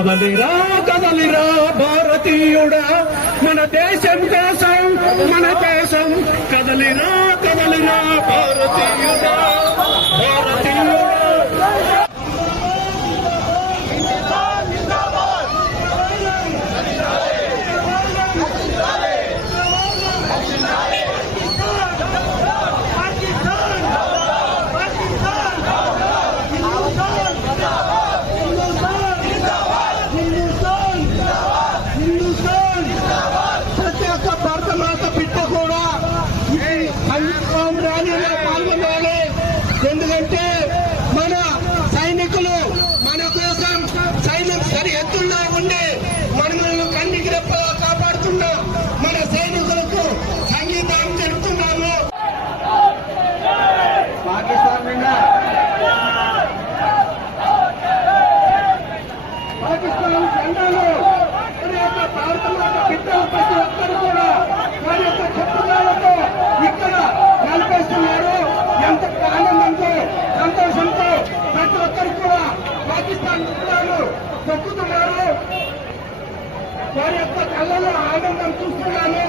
కదలిరా కదలిరా భారతీయుడా, మన దేశం కోసం మన దేశం, కదలిరా కదలిరా భారతీయుడా భారతీయుడా. పాల్గొనాలి. ఎందుకంటే మన సైనికులు మన కోసం సైన్యం సరిహద్దుల్లో ఉండి మనల్ని కంటికి రెప్పగా కాపాడుతున్న మన సైనికులకు సంగీతం తెలుపుతున్నాము. పాకిస్తాన్ జెండాలు మన యొక్క భారత మాత బిడ్డలు ప్రతి ఒక్కరు కూడా వారి యొక్క చెప్పులతో ఇక్కడ నలిపేస్తున్నారు. ఎంత ఆనందంతో సంతోషంతో ప్రతి ఒక్కరు కూడా పాకిస్తాన్ బిడ్డలు తొక్కుతున్నారు. వారి యొక్క కళ్ళలో ఆనందం చూస్తున్నాము.